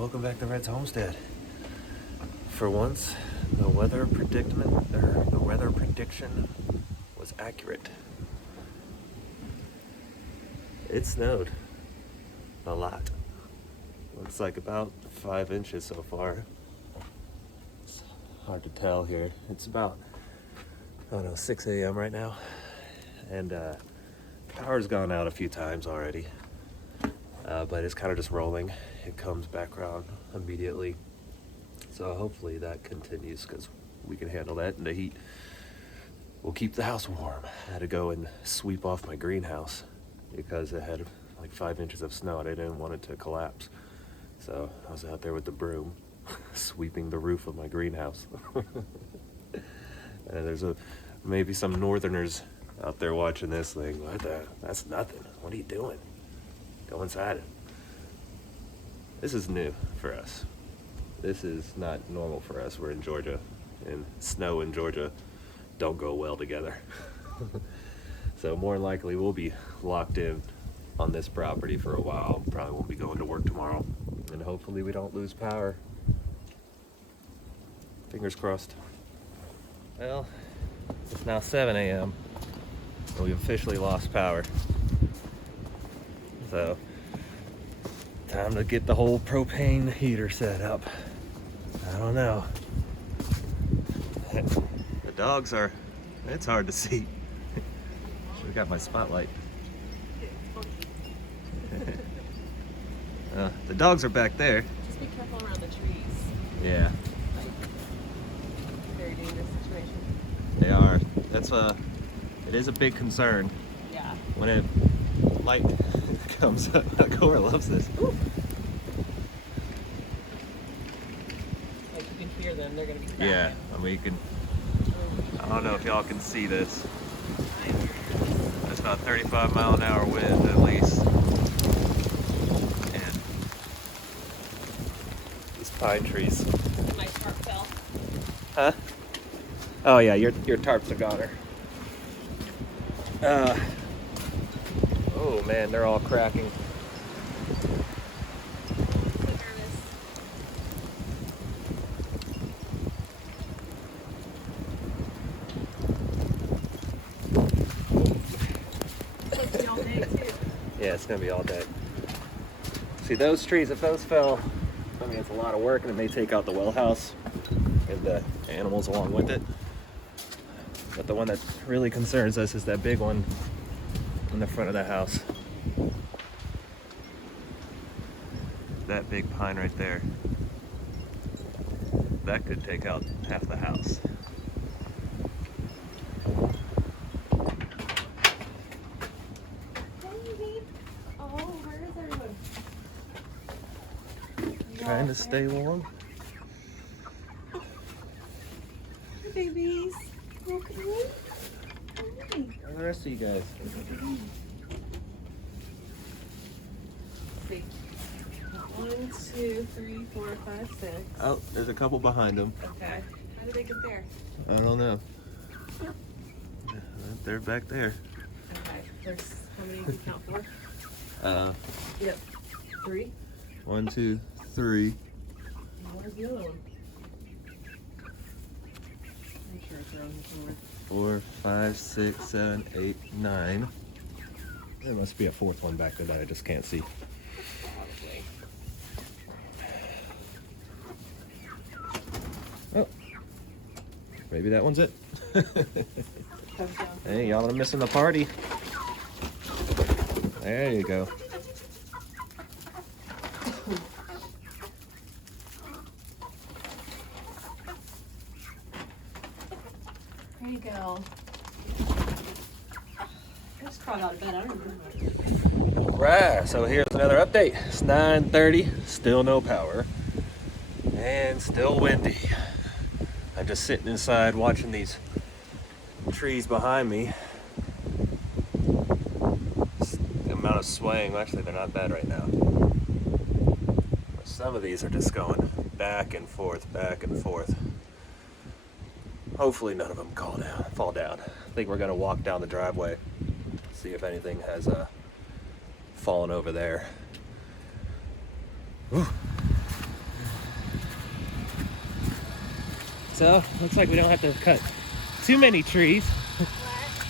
welcome back to Red's Homestead. For once, the weather prediction was accurate. It snowed a lot. Looks like about 5 inches so far. It's hard to tell here. It's about, 6 a.m. right now. And power's gone out a few times already. But it's kind of just rolling. It comes back around immediately. So hopefully that continues because we can handle that, and the heat will keep the house warm. I had to go and sweep off my greenhouse because it had like 5 inches of snow and I didn't want it to collapse. So I was out there with the broom sweeping the roof of my greenhouse. And there's maybe some northerners out there watching this thing. That's nothing. What are you doing? Go inside it. This is new for us. This is not normal for us. We're in Georgia, and snow in Georgia don't go well together. So more than likely we'll be locked in on this property for a while. Probably won't be going to work tomorrow, and hopefully we don't lose power. Fingers crossed. Well, it's now 7 a.m. and we've officially lost power. So, time to get the whole propane heater set up. I don't know. The dogs are, it's hard to see. Should've got my spotlight. The dogs are back there. Just be careful around the trees. Yeah. Very dangerous situation. They are. It is a big concern. Yeah. When light comes up. Cora loves this. Ooh. Like you can hear them, they're gonna be cracking. Yeah, I mean I don't know if y'all can see this. It's about 35 mile an hour wind at least. And these pine trees. My tarp fell. Huh? Oh yeah, your tarp's a goner. Oh man, they're all cracking. Yeah, it's gonna be all day. See those trees, if those fell, I mean it's a lot of work and it may take out the well house and the animals along with it. But the one that really concerns us is that big one in the front of the house. That big pine right there. That could take out half the house. Trying to stay warm. Hi, babies. Okay. Where are the rest of you guys? See. 1, 2, 3, 4, 5, 6. Oh, there's a couple behind them. Okay. How did they get there? I don't know. They're back there. Okay. There's how many do you count for? Yep. 3. 1, 2, 3. Where's the other one? I'm sure it's around here somewhere. 4, 5, 6, 7, 8, 9. There must be a fourth one back there that I just can't see. Oh, maybe that one's it. Hey, y'all are missing the party. There you go. There you go. I just crawled out of bed. I don't remember. Right, so here's another update. It's 9:30, still no power, and still windy. I'm just sitting inside watching these trees behind me. The amount of swaying, actually they're not bad right now. But some of these are just going back and forth, back and forth. Hopefully none of them fall down. I think we're gonna walk down the driveway, see if anything has fallen over there. Whew. so. Looks like we don't have to cut too many trees.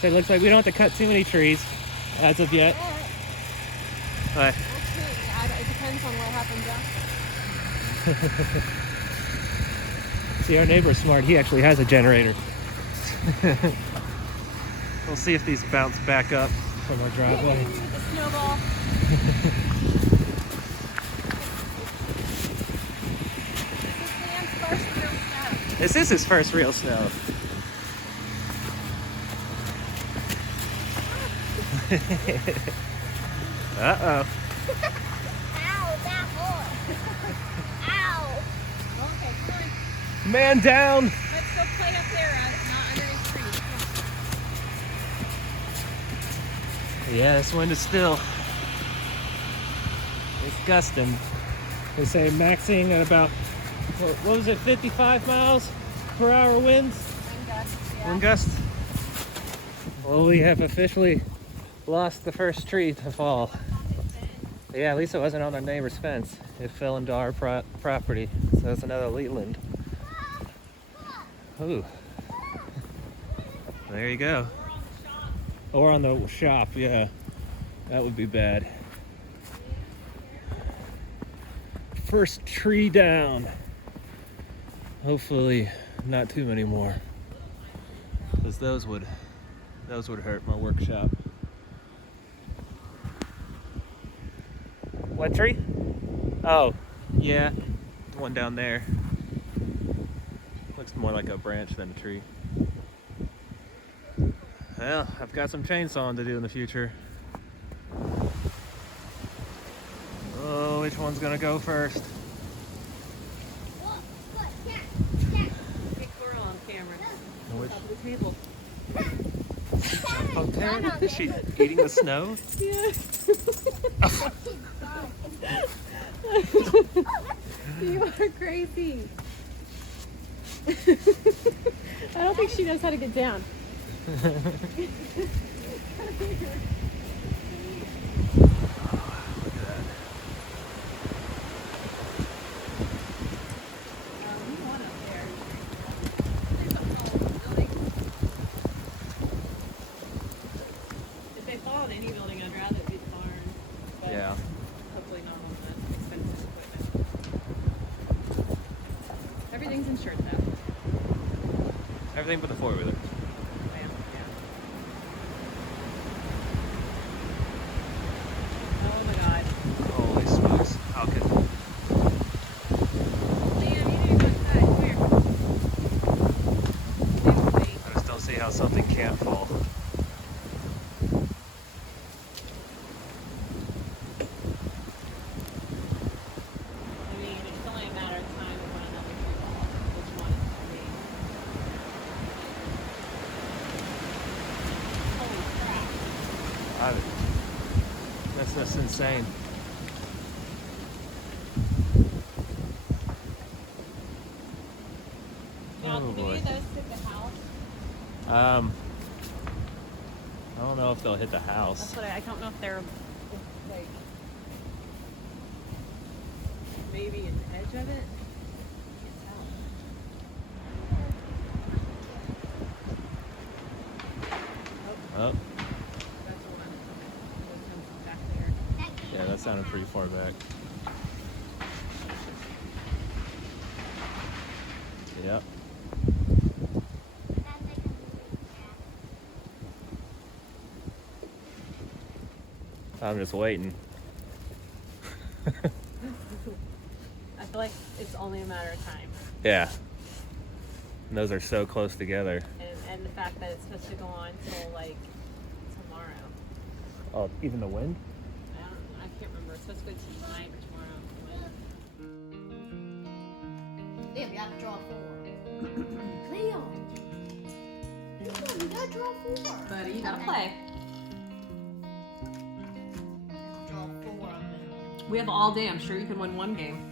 So it looks like we don't have to cut too many trees as of yet. But it depends on what happens after. see, our neighbor's smart. He actually has a generator. We'll see if these bounce back up from our driveway. With the snowball. This is his first real snow. Uh-oh. Ow, that hurt. Ow. Okay, come on. Man down. Let's go play up there, not underneath trees. Yeah, this wind is still. It's gusting. They say maxing at about, what was it, 55 miles per hour winds? Wind gusts, yeah. Wind gusts. Well, we have officially lost the first tree to fall. Yeah, at least it wasn't on our neighbor's fence. It fell into our property. So it's another Leland. Ooh. There you go. Or on the shop, yeah. That would be bad. First tree down. Hopefully not too many more. Because those would hurt my workshop. What tree? Oh, yeah. The one down there. Looks more like a branch than a tree. Well, I've got some chainsawing to do in the future. Oh, which one's gonna go first? Big squirrel on camera. Which? Top of the table. Up there? Is she eating the snow? Yeah. You are crazy. I don't think she knows how to get down. If they fall in any building, I'd rather it be the barn. But Yeah. hopefully not on the expensive equipment. Everything's insured though. Everything but the four-wheeler. Yeah. Oh my god. Holy smokes. How could... Leah, you need to go inside. Come here. Stay with me. I just don't see how something can't fall. I mean, it's only a matter of time when another tree falls. Which one it's gonna be. Holy crap. That's just insane. Now, Oh, can any boy. of those hit the house? I don't know if they'll hit the house. That's what I don't know if they're like maybe an edge of it. Can't tell. Oh, That's the one. Those ones back there. yeah, that sounded pretty far back. Yep. I'm just waiting. I feel like it's only a matter of time. Yeah. And those are so close together. And the fact that it's supposed to go on till like tomorrow. Oh, even the wind? I can't remember. It's supposed to go tonight or tomorrow. Liam, you gotta draw 4. Liam! Liam, you gotta draw 4. Buddy, you gotta play. Draw 4 of them. We have all day. I'm sure you can win one game.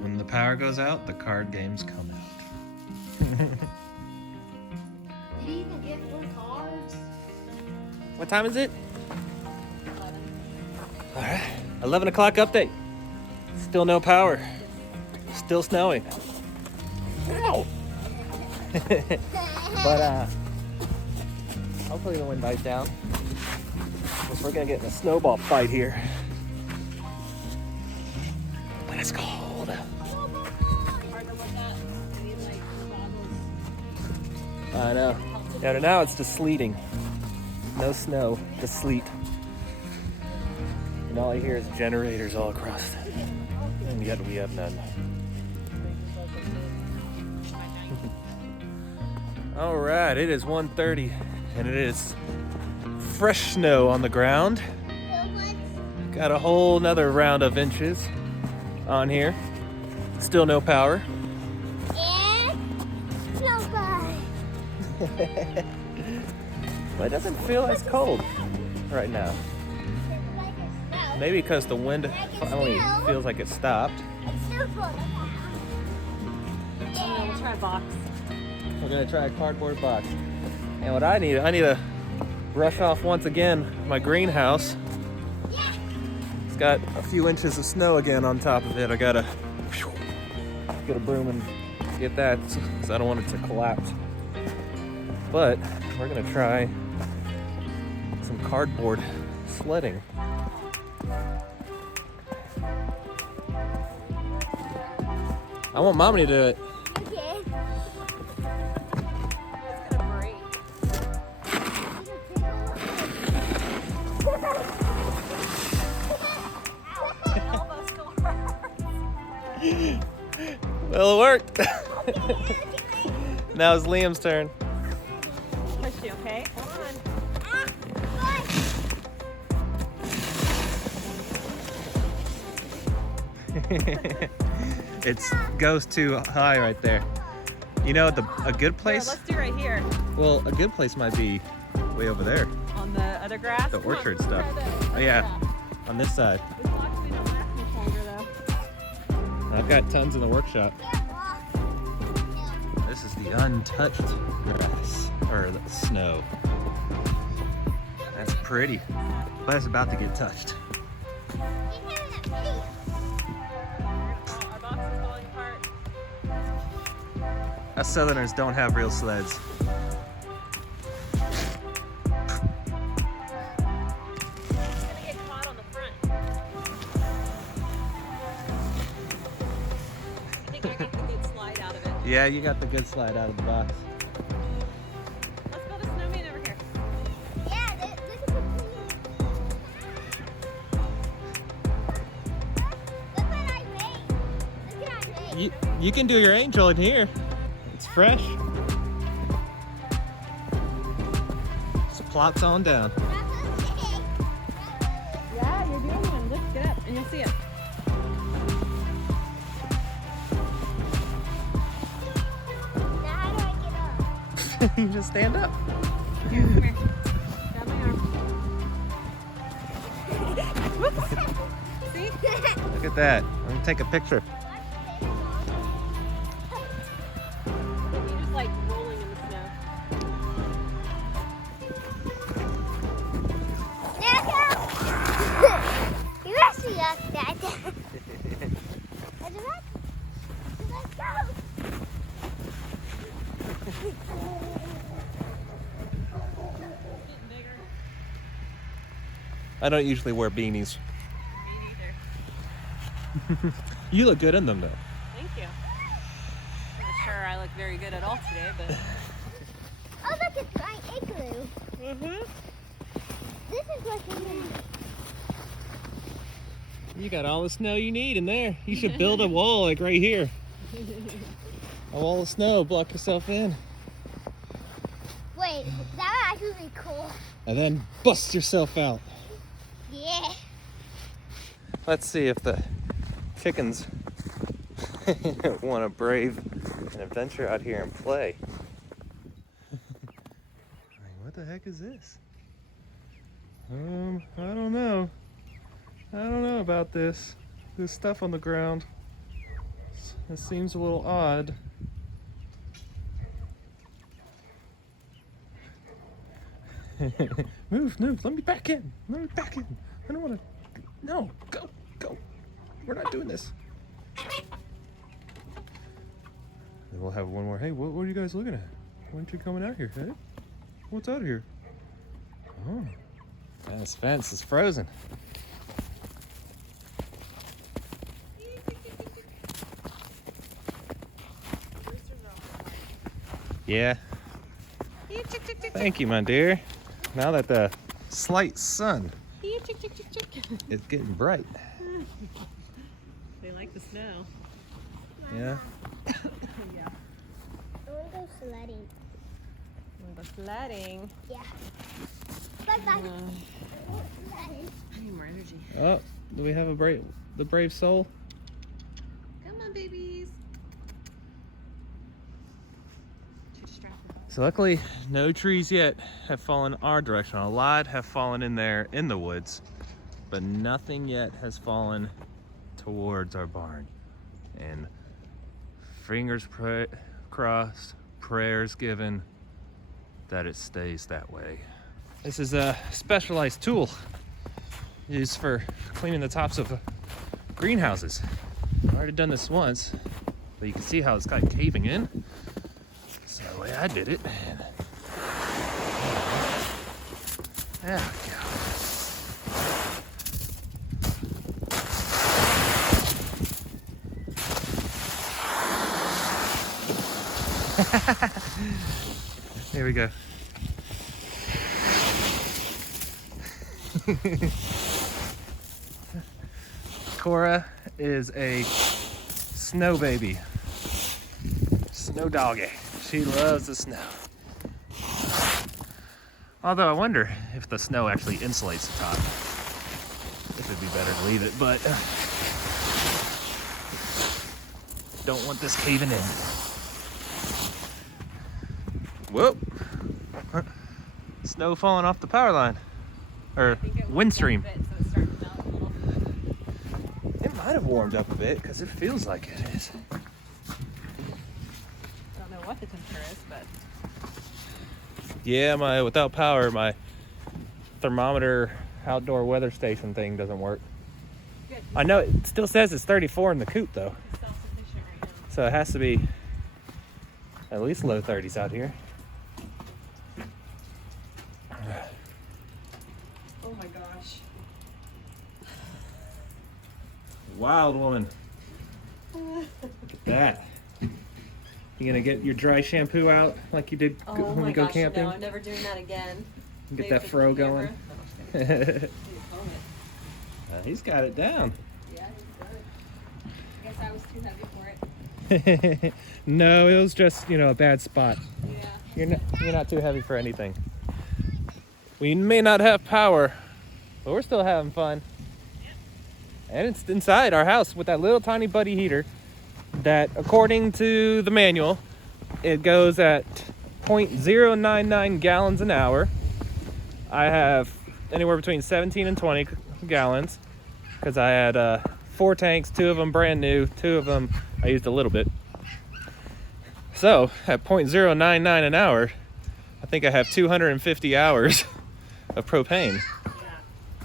When the power goes out, the card games come out. Did you even get 4 cards? What time is it? 11. All right. 11 o'clock update. Still no power. Still snowing. Ow! But hopefully the wind dies down. Because we're gonna get in a snowball fight here. But it's cold. I know. Yeah, now it's just sleeting. No snow, just sleet. And all I hear is generators all across. And yet we have none. All right, it is 1:30 and it is fresh snow on the ground. Got a whole nother round of inches on here. Still no power. But it doesn't feel as cold right now. Maybe because the wind finally feels like it stopped. We'll try a box. We're gonna try a cardboard box. And what I need to brush off once again my greenhouse. It's got a few inches of snow again on top of it. I gotta get a broom and get that because I don't want it to collapse. But we're gonna try some cardboard sledding. I want Mommy to do it. Okay. It's gonna break. Almost still hurts. Well, it worked. Now it's Liam's turn. Push you, okay? Hold on. It goes too high right there. You know, a good Here, place? let's do right here. Well, a good place might be way over there. On the other grass? The Come on, orchard let's stuff. try this. Oh, yeah, on this side. This box we don't last much longer though. I've got tons in the workshop. This is the untouched grass, or the snow. That's pretty, but it's about to get touched. Our box is falling apart. Us Southerners don't have real sleds. It's gonna get caught on the front. I think I got the good slide out of it. Yeah, you got the good slide out of the box. Let's build a snowman over here. Yeah, this is a Look what I made. Look what I made. You can do your angel in here. It's fresh. So plots on down. Yeah, you're doing one. Lift it up and you'll see it. Now how do I get up? You just stand up. Here, come here. Grab my arm. Whoops. See? Look at that. I'm gonna take a picture. You're just like rolling in the snow. There go! You actually got that. Let's go! Getting bigger. I don't usually wear beanies. Me neither. You look good in them though. Thank you. I'm not sure I look very good at all today, but Oh, look, it's my igloo. This is like You got all the snow you need in there. You should build a wall like right here. A wall of snow, block yourself in. Wait, that would actually be cool. And then bust yourself out. Yeah. Let's see if the chickens want to brave an adventure out here and play. What the heck is this? I don't know. I don't know about this. There's stuff on the ground. It seems a little odd. Move, let me back in. Let me back in. I don't want to. No, go. We're not doing this. we'll have one more. Hey, what are you guys looking at? Why aren't you coming out here? Hey, what's out here? Oh, this fence is frozen. Yeah. Thank you, my dear. Now that the slight sun is getting bright. They like the snow. Yeah. Yeah. I want to go sledding. Want to go sledding? Yeah. Bye-bye. I Sledding. need more energy. Oh, do we have the brave soul? Come on, babies. Too distracted. So luckily, no trees yet have fallen our direction. A lot have fallen in there in the woods, but nothing yet has fallen towards our barn. And fingers crossed, prayers given that it stays that way. This is a specialized tool used for cleaning the tops of greenhouses. I've already done this once, but you can see how it's kind of caving in. So the way I did it, and there we go. Here we go. Cora is a snow baby. Snow doggy. She loves the snow. Although I wonder if the snow actually insulates the top. If it'd be better to leave it, but don't want this caving in. Whoop! Snow falling off the power line. Or windstream. It might have warmed up a bit because it feels like it is. Don't know what the temperature is, but Yeah, without power, my thermometer outdoor weather station thing doesn't work. good. I know it still says it's 34 in the coop though, It's self-sufficient right now. so it has to be at least low 30s out here. Oh my gosh. Wild woman. Look at that. You gonna get your dry shampoo out like you did Oh when my you go gosh, camping? no, I'm never doing that again. Get Maybe that for fro the camera. going. No, I'm just kidding. Need to comb it. He's got it down. Yeah, he's good. I guess I was too heavy for it. No, it was just, a bad spot. Yeah. You're not too heavy for anything. We may not have power, but we're still having fun. And it's inside our house with that little tiny buddy heater that, according to the manual, it goes at 0.099 gallons an hour. I have anywhere between 17 and 20 gallons because I had 4 tanks, 2 of them brand new, 2 of them I used a little bit. So at 0.099 an hour, I think I have 250 hours of propane. Yeah.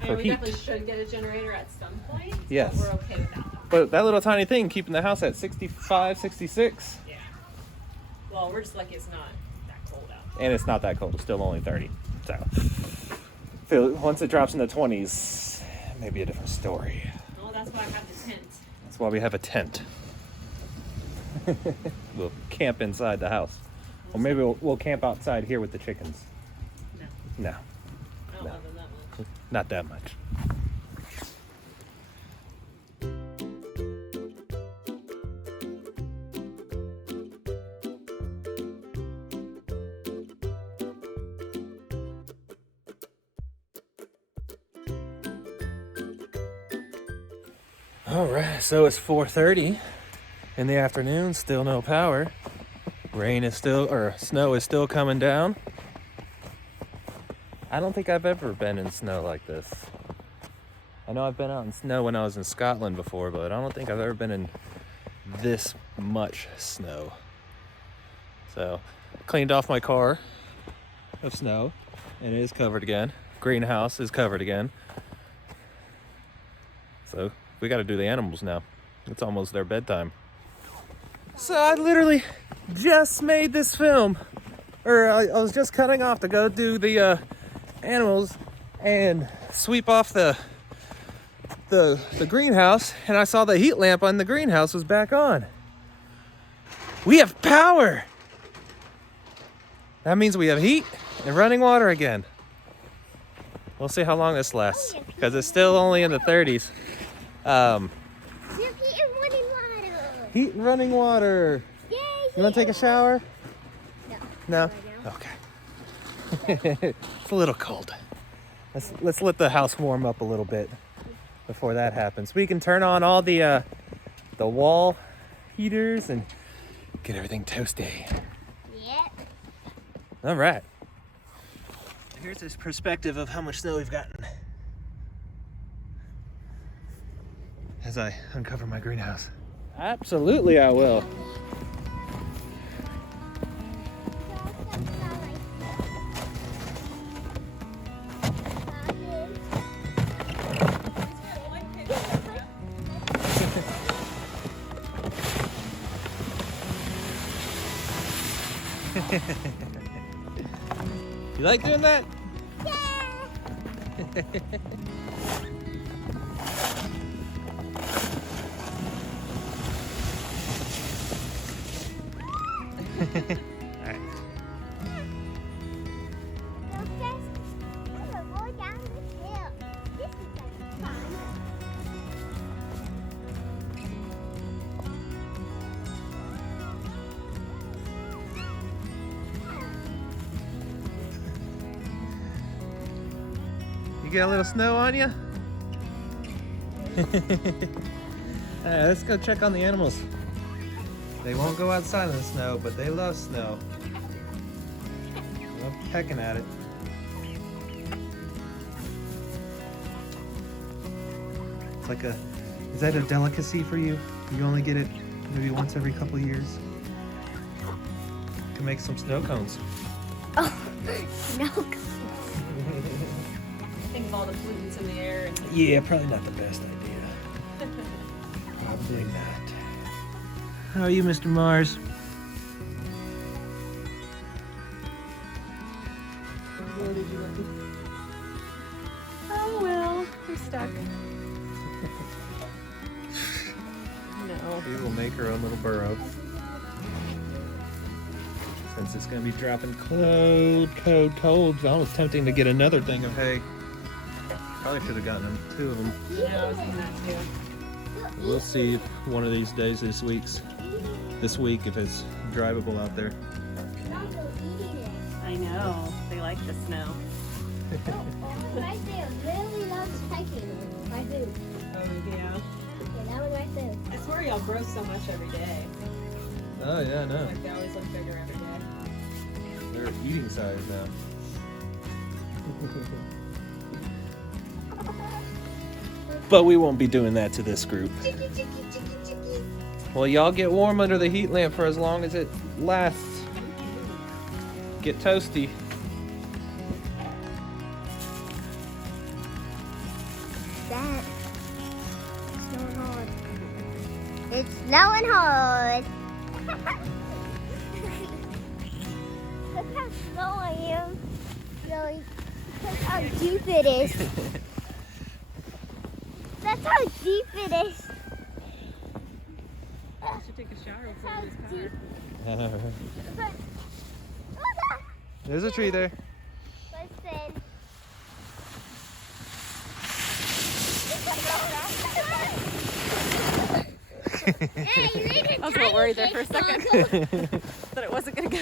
For And we heat. definitely should get a generator at some point. Yes. But we're okay without that. But that little tiny thing keeping the house at 65, 66, Yeah. Well, we're just lucky it's not that cold out. and it's not that cold. It's still only 30. So once it drops in the 20s, maybe a different story. Oh, that's why I have the tent. That's why we have a tent. We'll camp inside the house. Or maybe we'll camp outside here with the chickens. No. No, I don't No. love them that much. not that much. All right, so it's 4:30 in the afternoon, still no power. Snow is still coming down. I don't think I've ever been in snow like this. I know I've been out in snow when I was in Scotland before, but I don't think I've ever been in this much snow. So, cleaned off my car of snow, and it is covered again. Greenhouse is covered again. So, we got to do the animals now. It's almost their bedtime. So I literally just made this film, or I was just cutting off to go do the animals and sweep off the greenhouse, and I saw the heat lamp on the greenhouse was back on. We have power. That means we have heat and running water again. We'll see how long this lasts, because it's still only in the 30s. We have heat and running water. Heat and running water. Yay! You want to take a shower? No. No? Okay. It's a little cold. Let's let the house warm up a little bit before that happens. We can turn on all the wall heaters and get everything toasty. Yep. All right. Here's this perspective of how much snow we've gotten as I uncover my greenhouse. Absolutely, I will. You like doing that? Alright. You get a little snow on you? Alright, let's go check on the animals. They won't go outside in the snow, but they love snow. Love pecking at it. It's like is that a delicacy for you? You only get it maybe once every couple of years? You can make some snow cones. Oh, no. Think of all the pollutants in the air. And Yeah, probably not the best idea. Probably not. How are you, Mr. Mars? where did you look? Oh well, we're stuck. No. She will make her own little burrow. Since it's gonna be dropping cold. It's almost tempting to get another thing of hay. Probably should have gotten 2 of them. Yeah, I was thinking that too. We'll see one of these days this week if it's drivable out there. I know. They like the snow. Right there, really loves hiking. My food. Oh yeah. Yeah, that one right there. I swear y'all grow so much every day. Oh yeah, no. Like they always look bigger every day. They're eating size now. But we won't be doing that to this group. Chicky. Well, y'all get warm under the heat lamp for as long as it lasts. Get toasty. That. It's snowing hard. It's snowing hard. Look how slow I am. Really. Look how deep it is. That's how deep it is. You should take a shower That's before how this deep. car. But, There's a tree there. listen. Hey, you need to I was a little worried there for a second. try this, That it wasn't gonna go.